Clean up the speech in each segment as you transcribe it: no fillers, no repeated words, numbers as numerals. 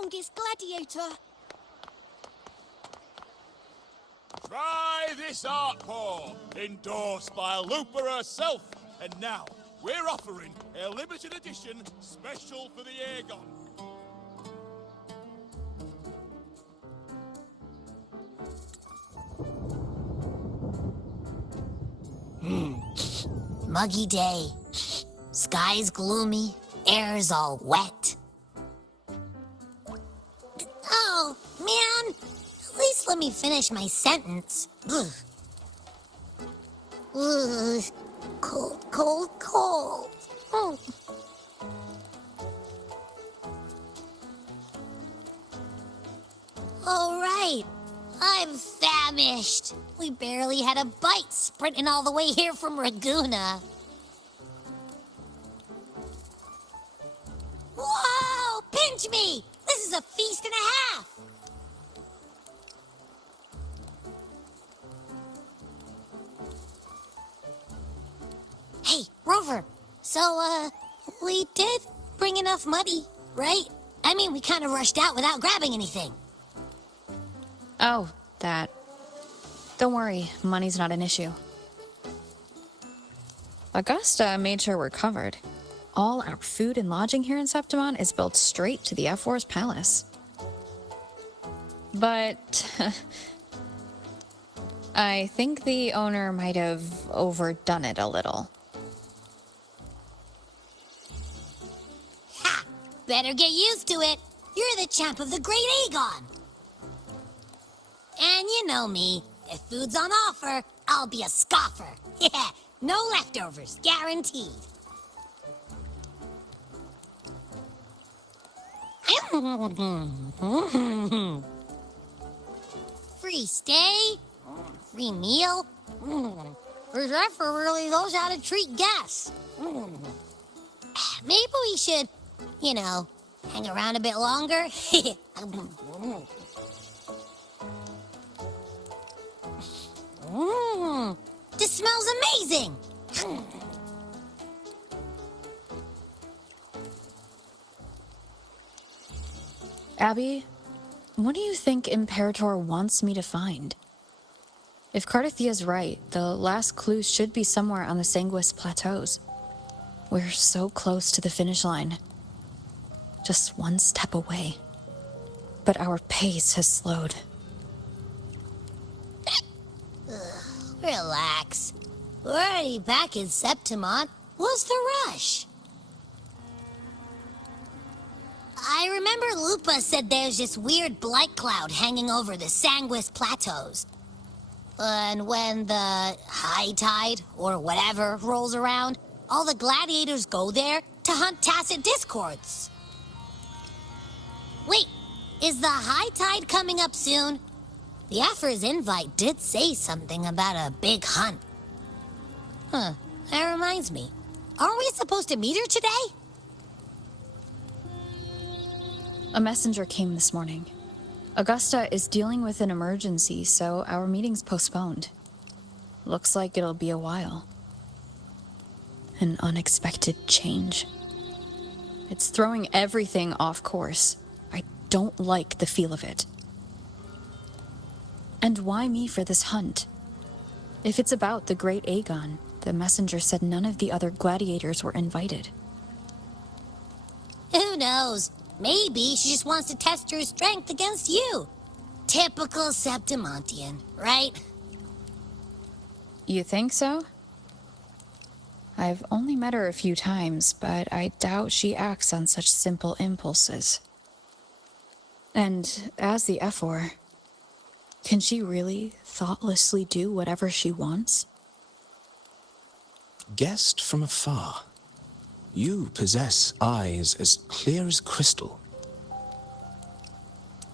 strongest gladiator. Try this art pour, endorsed by Lupa herself. And now, we're offering a limited edition special for the Aegon. Muggy day. Sky's gloomy, air's all wet. Oh, man! At least let me finish my sentence. Ugh. Ugh. Cold, cold, cold. Oh. All right. I'm famished. We barely had a bite sprinting all the way here from Raguna. Whoa! Pinch me! This is a feast and a half! Hey, Rover. So, we did bring enough money, right? I mean, we kind of rushed out without grabbing anything. Oh, that. Don't worry, money's not an issue. Augusta made sure we're covered. All our food and lodging here in Septimont is built straight to the F4's palace. But I think the owner might have overdone it a little. Ha! Better get used to it. You're the champ of the Great Aegon. And you know me. If food's on offer, I'll be a scoffer. Yeah, no leftovers, guaranteed. Free stay? Free meal? The Zephyr really knows how to treat guests. Maybe we should, hang around a bit longer. This smells amazing! Abby, what do you think Imperator wants me to find? If Cardathia's right, the last clue should be somewhere on the Sanguis Plateaus. We're so close to the finish line. Just one step away. But our pace has slowed. Relax. We're already back in Septimont. What's the rush? I remember Lupa said there's this weird blight cloud hanging over the Sanguis Plateaus. And when the high tide, or whatever, rolls around, all the gladiators go there to hunt tacit discords. Wait, is the high tide coming up soon? The Afra's invite did say something about a big hunt. Huh, that reminds me. Aren't we supposed to meet her today? A messenger came this morning. Augusta is dealing with an emergency, so our meeting's postponed. Looks like it'll be a while. An unexpected change. It's throwing everything off course. I don't like the feel of it. And why me for this hunt? If it's about the Great Aegon, the messenger said none of the other gladiators were invited. Who knows? Maybe she just wants to test her strength against you. Typical Septimontian, right? You think so? I've only met her a few times, but I doubt she acts on such simple impulses. And as the F4, can she really thoughtlessly do whatever she wants? Guessed from afar, you possess eyes as clear as crystal.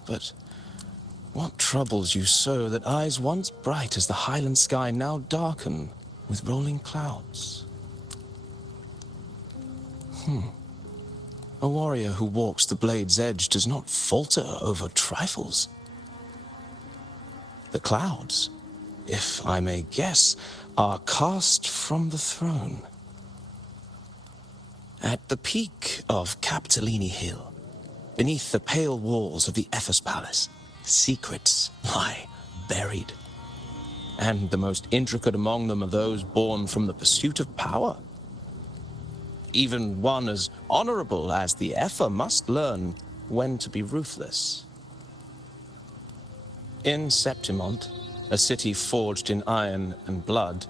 But what troubles you so that eyes once bright as the highland sky now darken with rolling clouds? A warrior who walks the blade's edge does not falter over trifles. The clouds, if I may guess, are cast from the throne. At the peak of Capitolini Hill, Beneath the pale walls of the Ephes Palace, secrets lie buried. And the most intricate among them are those born from the pursuit of power. Even one as honorable as the Epher must learn when to be ruthless. In Septimont, a city forged in iron and blood,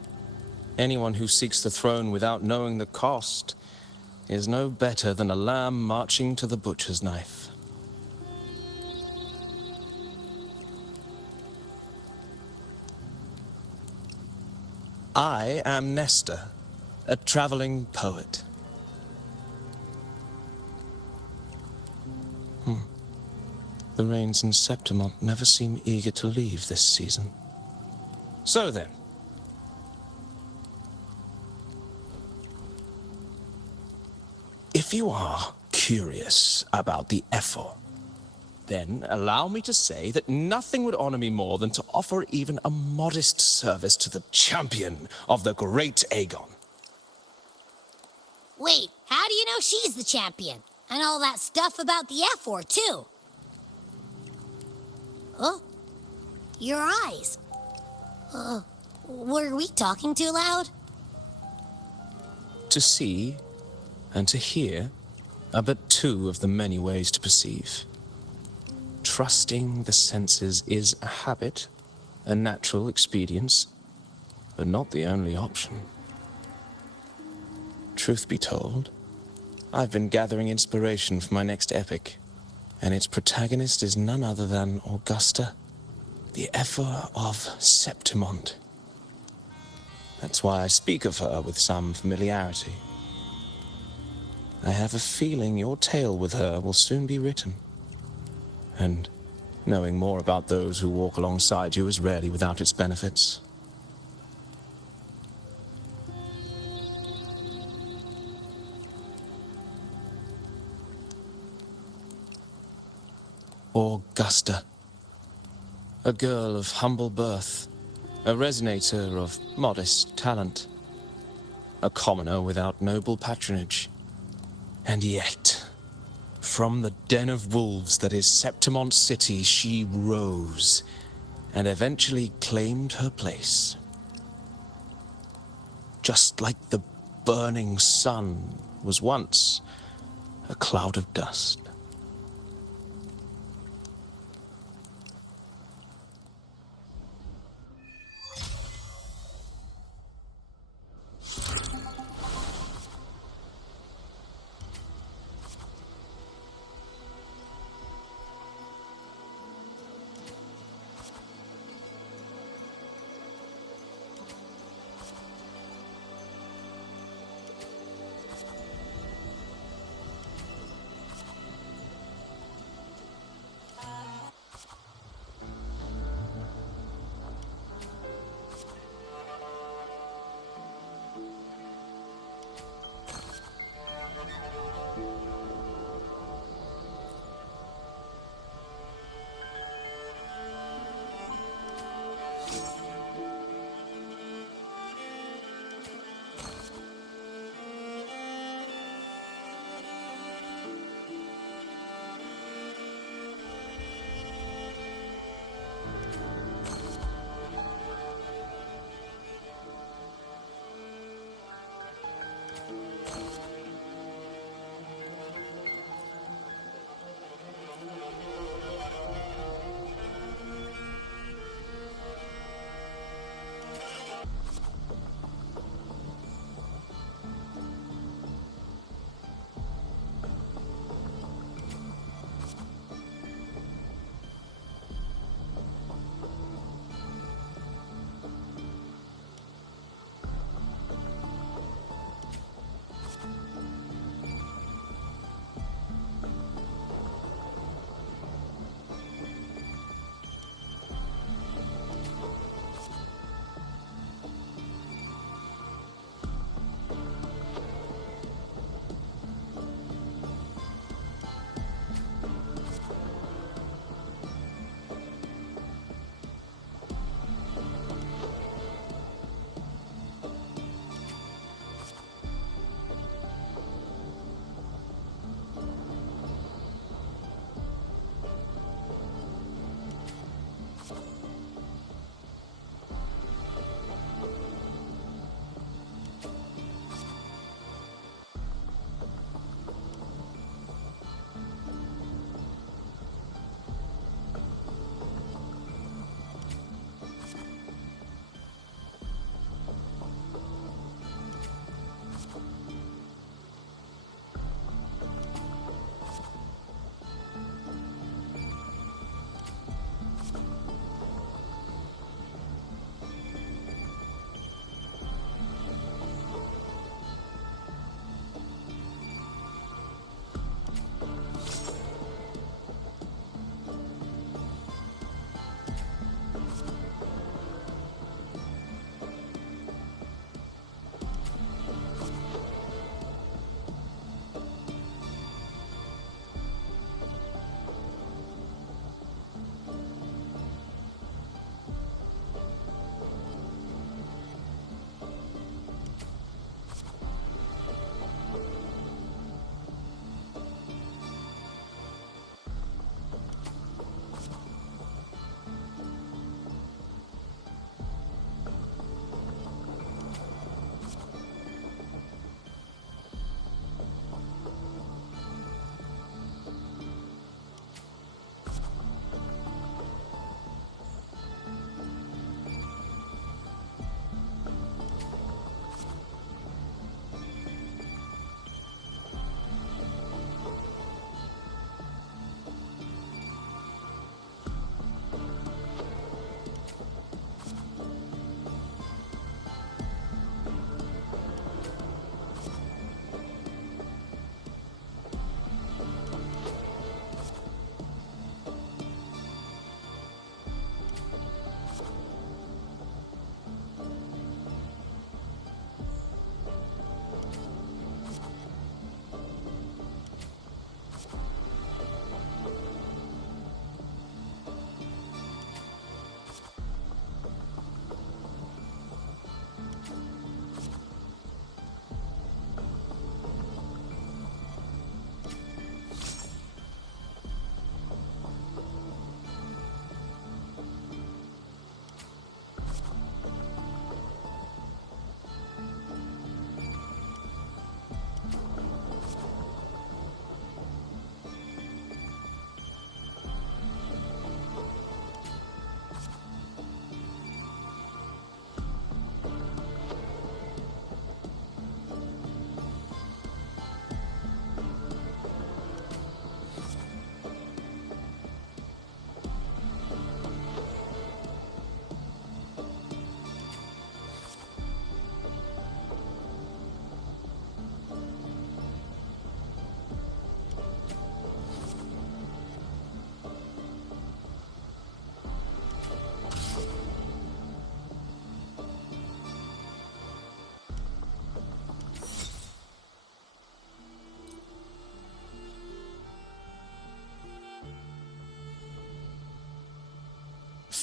anyone who seeks the throne without knowing the cost is no better than a lamb marching to the butcher's knife. I am Nestor, a traveling poet. The rains in Septimont never seem eager to leave this season. So then, if you are curious about the Epher, then allow me to say that nothing would honor me more than to offer even a modest service to the champion of the great Aegon. Wait, how do you know she's the champion? And all that stuff about the F4, too. Oh, your eyes. Were we talking too loud? To see and to hear are but two of the many ways to perceive. Trusting the senses is a habit, a natural expedience, but not the only option. Truth be told, I've been gathering inspiration for my next epic, and its protagonist is none other than Augusta, the Epher of Septimont. That's why I speak of her with some familiarity. I have a feeling your tale with her will soon be written. And knowing more about those who walk alongside you is rarely without its benefits. Augusta, a girl of humble birth, a resonator of modest talent, a commoner without noble patronage. And yet, from the den of wolves that is Septimont City, she rose and eventually claimed her place. Just like the burning sun was once a cloud of dust.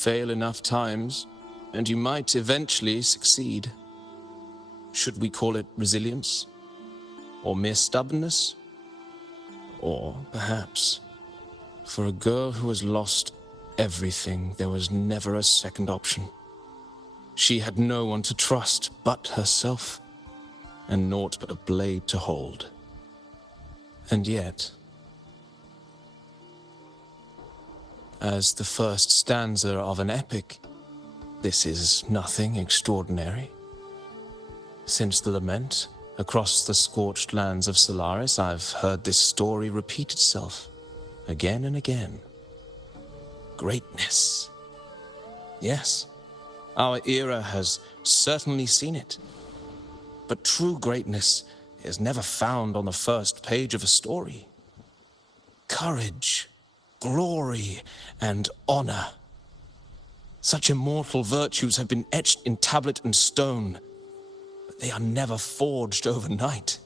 fail enough times, and you might eventually succeed. Should we call it resilience? Or mere stubbornness? Or perhaps, for a girl who has lost everything, there was never a second option. She had no one to trust but herself, and naught but a blade to hold. And yet, as the first stanza of an epic, this is nothing extraordinary. Since the lament, across the scorched lands of Solaris, I've heard this story repeat itself, again and again. Greatness. Yes, our era has certainly seen it. But true greatness is never found on the first page of a story. Courage, glory, and honor. Such immortal virtues have been etched in tablet and stone, but they are never forged overnight.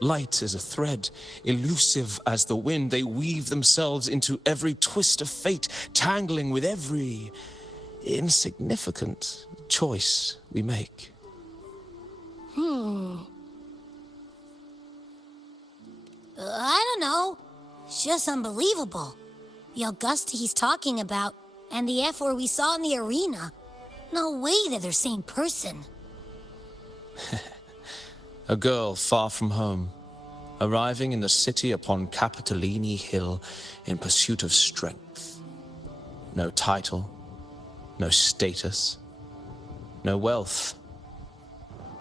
Light as a thread, elusive as the wind, they weave themselves into every twist of fate, tangling with every insignificant choice we make. I don't know. It's just unbelievable. The Augusta he's talking about, and the F-4 we saw in the arena. No way they're the same person. A girl far from home, arriving in the city upon Capitolini Hill in pursuit of strength. No title, no status, no wealth.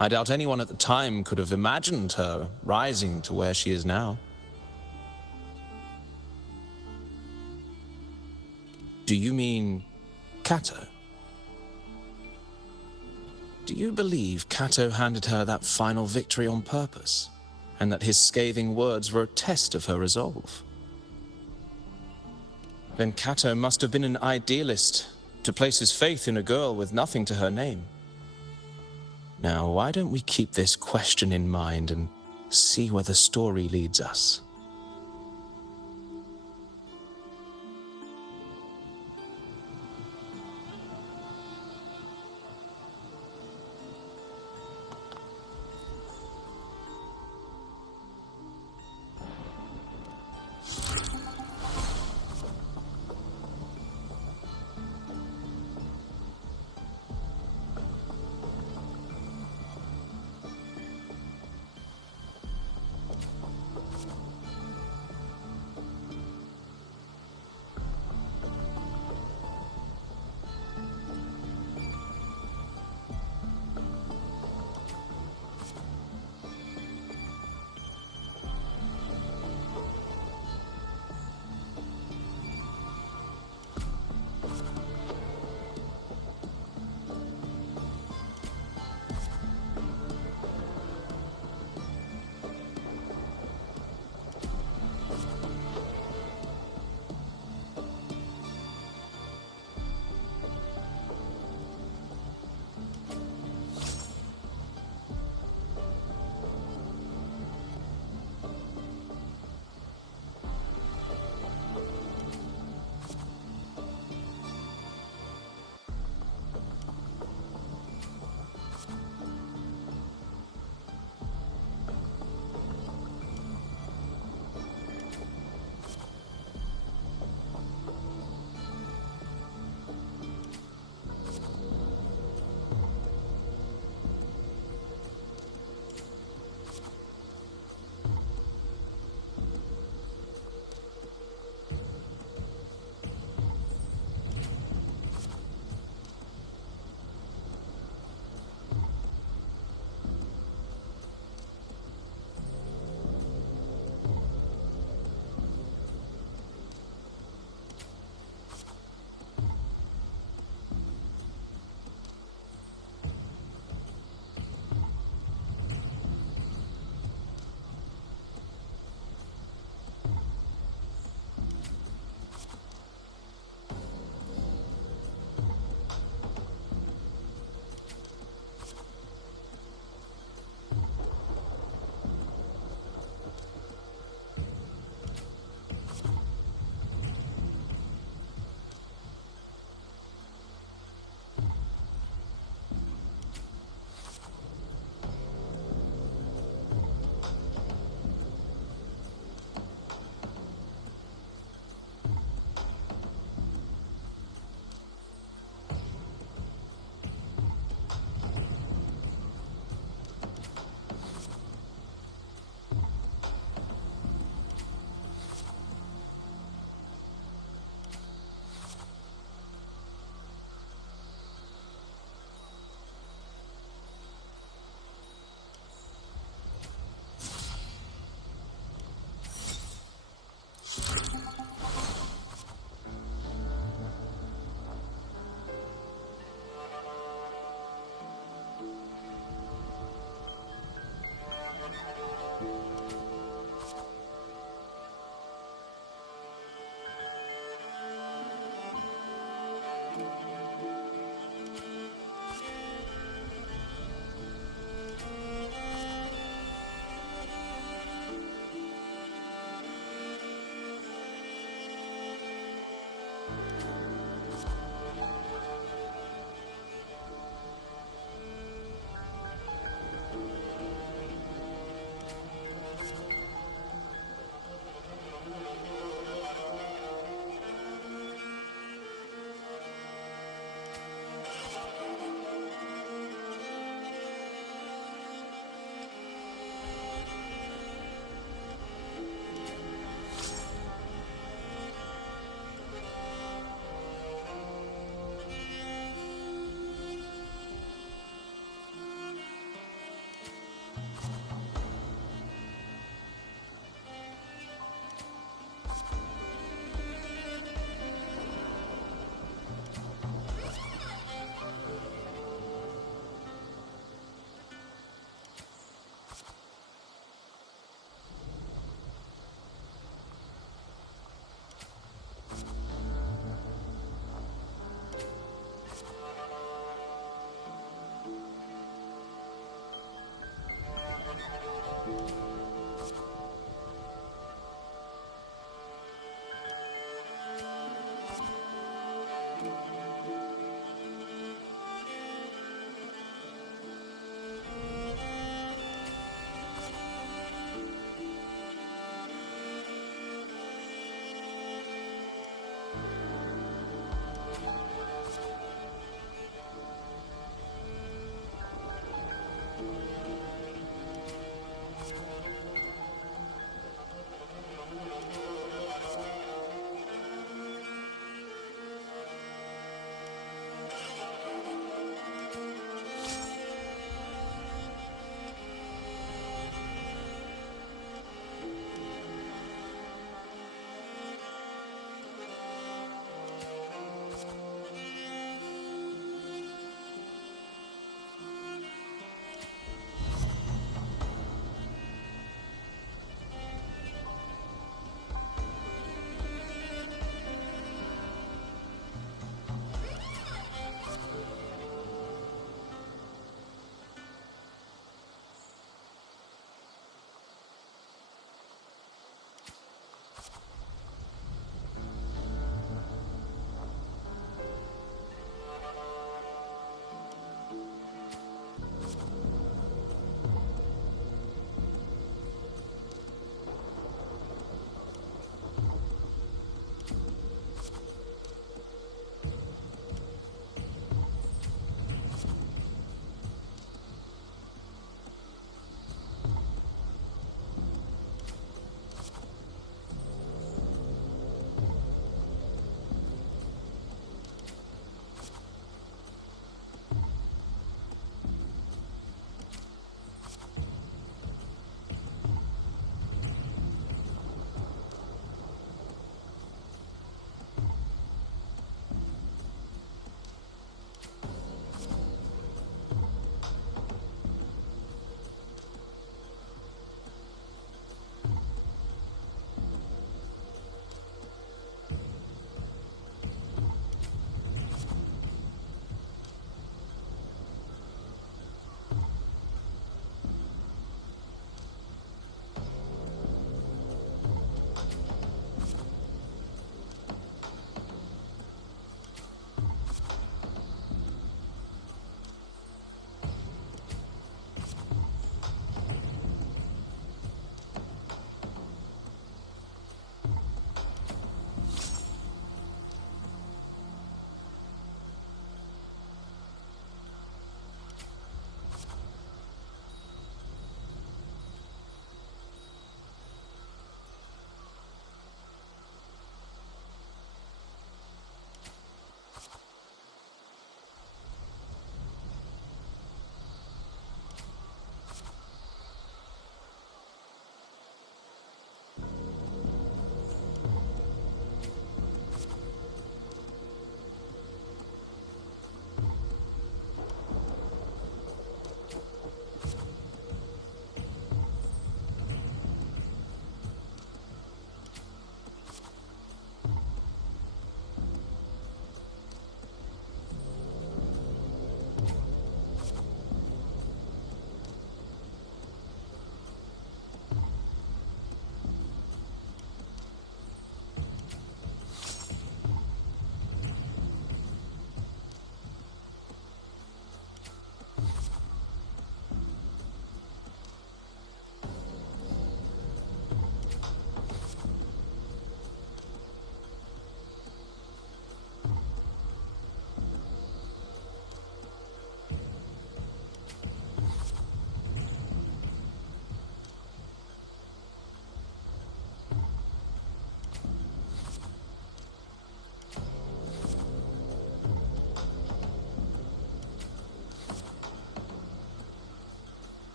I doubt anyone at the time could have imagined her rising to where she is now. Do you mean Cato? Do you believe Cato handed her that final victory on purpose, and that his scathing words were a test of her resolve? Then Cato must have been an idealist to place his faith in a girl with nothing to her name. Now, why don't we keep this question in mind and see where the story leads us?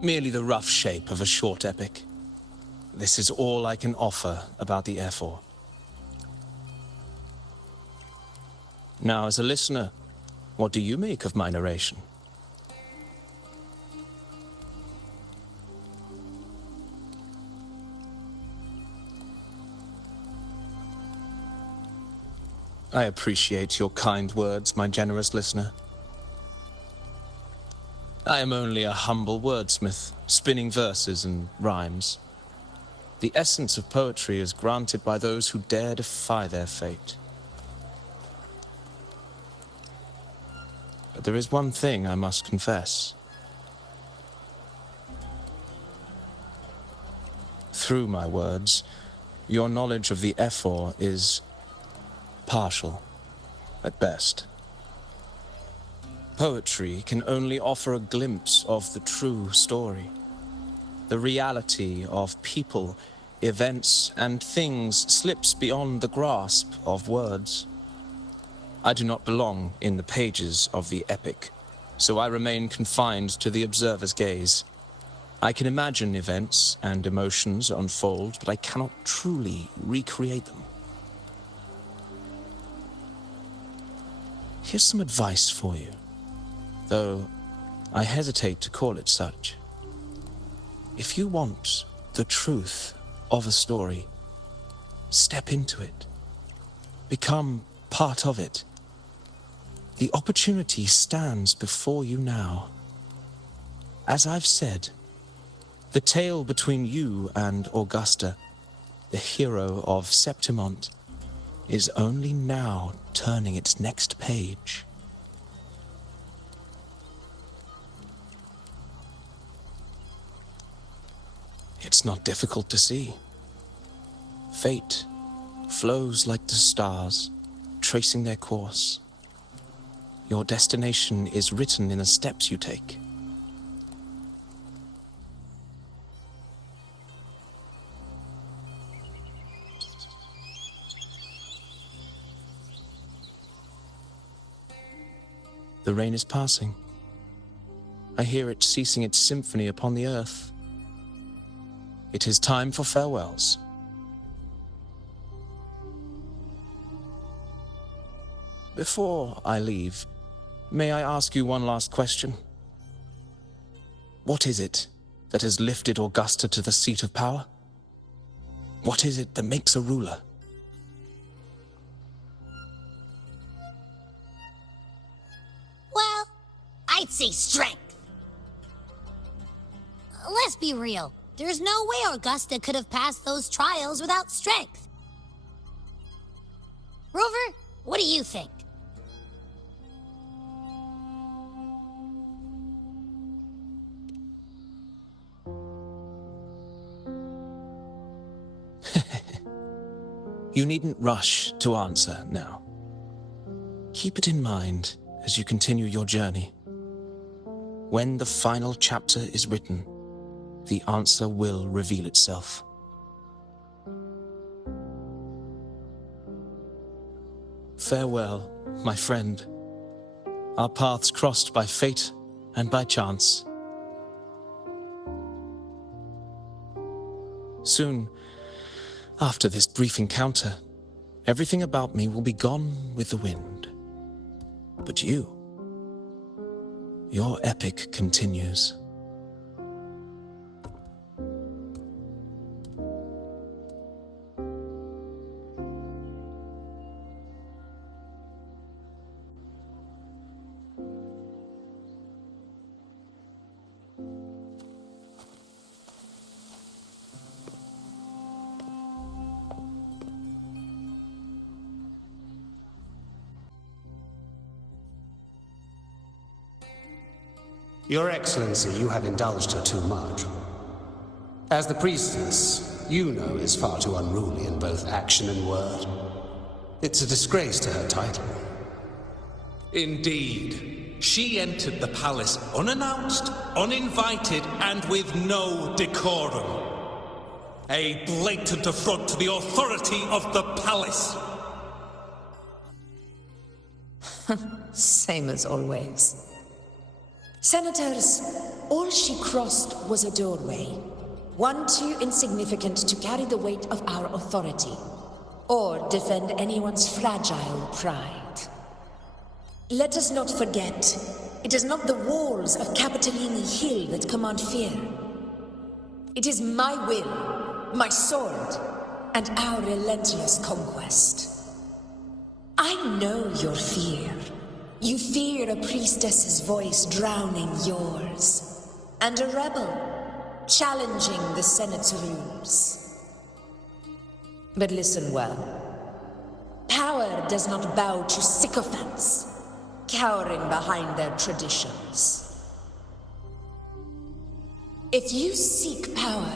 Merely the rough shape of a short epic. This is all I can offer about the Ephor. Now, as a listener, what do you make of my narration? I appreciate your kind words, my generous listener. I am only a humble wordsmith, spinning verses and rhymes. The essence of poetry is granted by those who dare defy their fate. But there is one thing I must confess. Through my words, your knowledge of the Ephor is partial, at best. Poetry can only offer a glimpse of the true story, the reality of people, events, and things slips beyond the grasp of words. I do not belong in the pages of the epic, so I remain confined to the observer's gaze. I can imagine events and emotions unfold, but I cannot truly recreate them. Here's some advice for you, though I hesitate to call it such. If you want the truth of a story, step into it. Become part of it. The opportunity stands before you now. As I've said, the tale between you and Augusta, the hero of Septimont, is only now turning its next page. It's not difficult to see. Fate flows like the stars, tracing their course. Your destination is written in the steps you take. The rain is passing. I hear it ceasing its symphony upon the earth. It is time for farewells. Before I leave, may I ask you one last question? What is it that has lifted Augusta to the seat of power? What is it that makes a ruler? Well, I'd say strength. Let's be real. There's no way Augusta could have passed those trials without strength. Rover, what do you think? You needn't rush to answer now. Keep it in mind as you continue your journey. When the final chapter is written, the answer will reveal itself. Farewell, my friend. Our paths crossed by fate and by chance. Soon, after this brief encounter, everything about me will be gone with the wind. But you, your epic continues. Your Excellency, you have indulged her too much. As the priestess, you know is far too unruly in both action and word. It's a disgrace to her title. Indeed. She entered the palace unannounced, uninvited, and with no decorum. A blatant affront to the authority of the palace. Same as always. Senators, all she crossed was a doorway. One too insignificant to carry the weight of our authority, or defend anyone's fragile pride. Let us not forget, it is not the walls of Capitolini Hill that command fear. It is my will, my sword, and our relentless conquest. I know your fear. You fear a priestess's voice drowning yours, and a rebel challenging the Senate's rules. But listen well. Power does not bow to sycophants, cowering behind their traditions. If you seek power,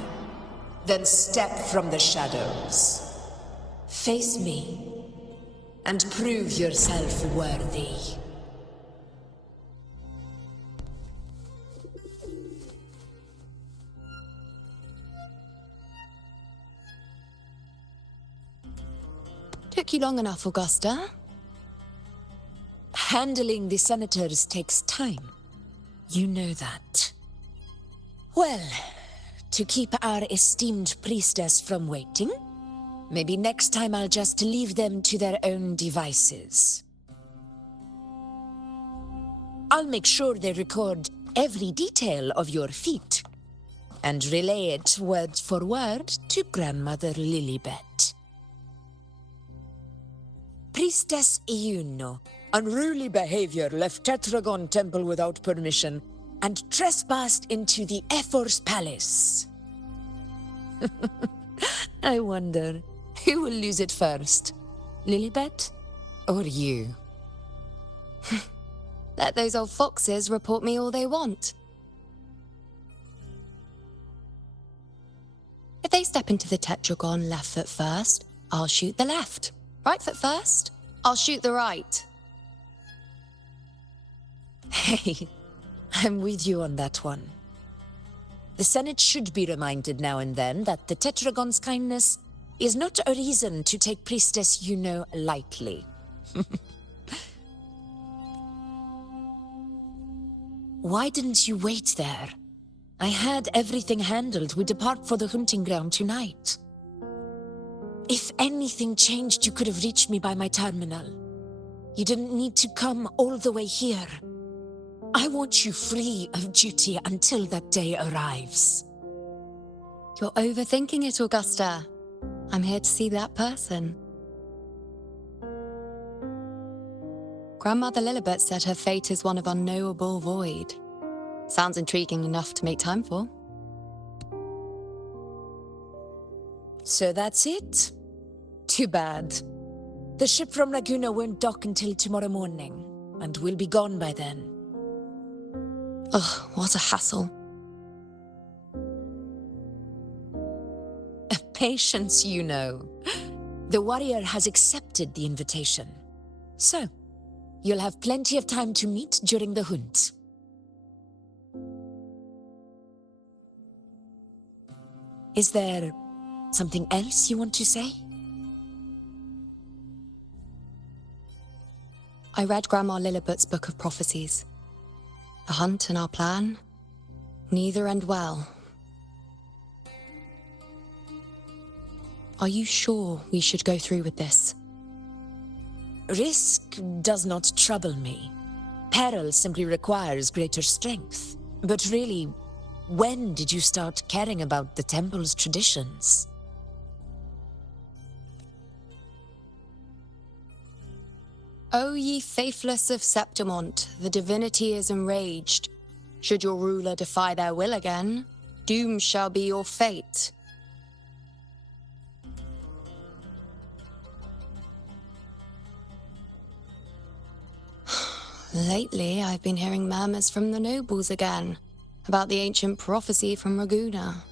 then step from the shadows. Face me, and prove yourself worthy. Took you long enough, Augusta. Handling the senators takes time. You know that. Well, to keep our esteemed priestess from waiting, maybe next time I'll just leave them to their own devices. I'll make sure they record every detail of your feat, and relay it word for word to Grandmother Lilibet. Priestess Iuno, unruly behavior, left Tetragon Temple without permission, and trespassed into the Ephor's palace. I wonder, who will lose it first? Lilibet or you? Let those old foxes report me all they want. If they step into the tetragon left foot first, I'll shoot the left. Right foot first, I'll shoot the right. Hey, I'm with you on that one. The Senate should be reminded now and then that the Tetragon's kindness is not a reason to take Priestess Yuno lightly. Why didn't you wait there? I had everything handled. We depart for the hunting ground tonight. If anything changed, you could have reached me by my terminal. You didn't need to come all the way here. I want you free of duty until that day arrives. You're overthinking it, Augusta. I'm here to see that person. Grandmother Lilibet said her fate is one of unknowable void. Sounds intriguing enough to make time for. So that's it? Too bad. The ship from Laguna won't dock until tomorrow morning, and we'll be gone by then. Ugh, what a hassle. Patience, you know. The warrior has accepted the invitation. So, you'll have plenty of time to meet during the hunt. Is there something else you want to say? I read Grandma Lilibet's Book of Prophecies. The hunt and our plan, neither end well. Are you sure we should go through with this? Risk does not trouble me. Peril simply requires greater strength. But really, when did you start caring about the temple's traditions? O ye faithless of Septimont, the divinity is enraged. Should your ruler defy their will again, doom shall be your fate. Lately, I've been hearing murmurs from the nobles again, about the ancient prophecy from Raguna.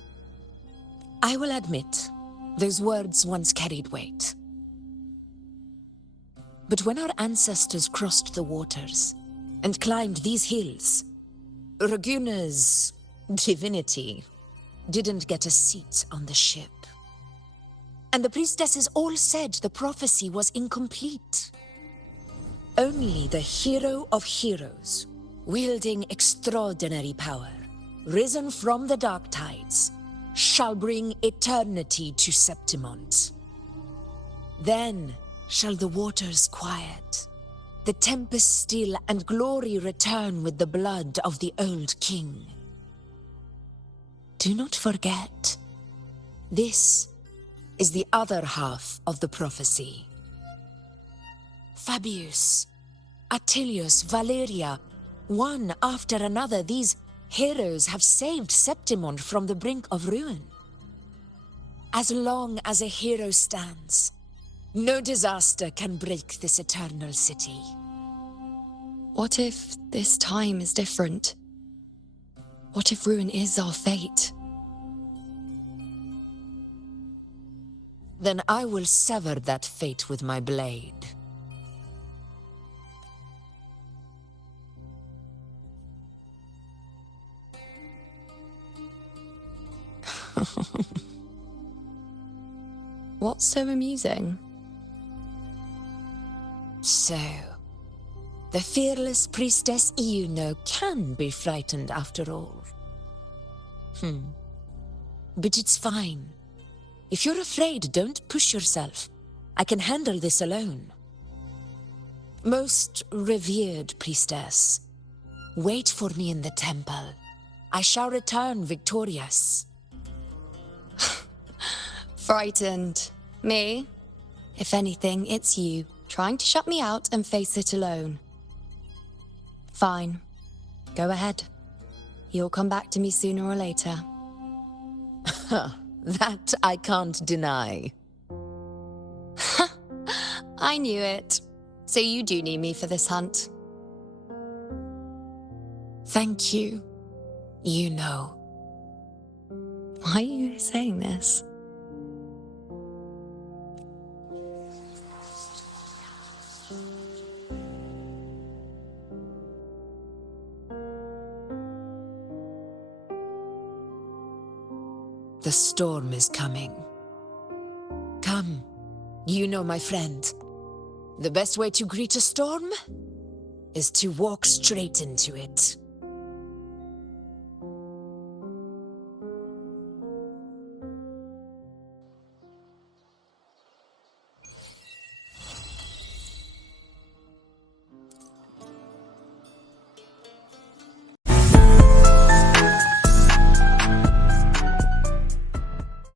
I will admit, those words once carried weight. But when our ancestors crossed the waters and climbed these hills, Raguna's divinity didn't get a seat on the ship. And the priestesses all said the prophecy was incomplete. Only the hero of heroes, wielding extraordinary power, risen from the dark tides, shall bring eternity to Septimont. Then shall the waters quiet, the tempest still, and glory return with the blood of the old king. Do not forget, this is the other half of the prophecy. Fabius, Attilius, Valeria, one after another, these heroes have saved Septimont from the brink of ruin. As long as a hero stands, no disaster can break this eternal city. What if this time is different? What if ruin is our fate? Then I will sever that fate with my blade. What's so amusing? So, the fearless priestess Iuno can be frightened after all. But it's fine. If you're afraid, don't push yourself. I can handle this alone. Most revered priestess, wait for me in the temple. I shall return victorious. Frightened. Me? If anything, it's you, trying to shut me out and face it alone. Fine. Go ahead. You'll come back to me sooner or later. That I can't deny. I knew it. So you do need me for this hunt. Thank you. You know. Why are you saying this? The storm is coming. Come, you know, my friend. The best way to greet a storm is to walk straight into it.